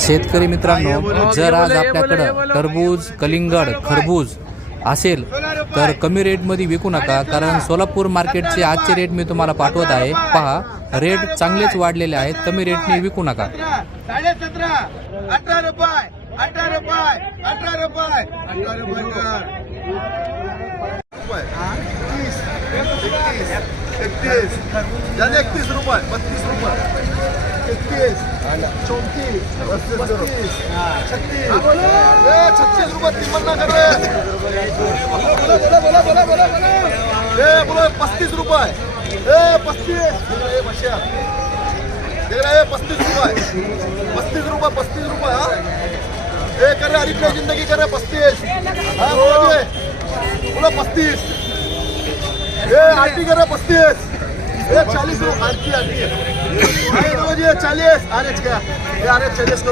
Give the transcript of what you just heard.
शेतकरी मित्रांनो, जर आज आपल्याकडं टरबूज, कलिंगड, खरबूज असेल तर कमी रेटमध्ये विकू नका, कारण सोलापूर मार्केटचे आजचे रेट मी तुम्हाला पाठवत आहे. पहा, रेट चांगलेच वाढलेले आहेत. कमी रेटने विकू नका. 17.5, 18 रुपये, 18 रुपये, 18 रुपये, 18 रुपये, 31 रुपये, 32 रुपये, 33 रुपये, 33, 34, 35, 36 रुपये. तिमन्ना कर रहे बोला 35 रुपये, 35 देख रहे 35 रुपये, 35 रुपये, 35 रुपये. हाँ कर रहे अरिफ जिंदगी कर रहे 35. हाँ बोला 35. आरती कर रहे 35. 40 रुपये आरती 40. अरे क्या 40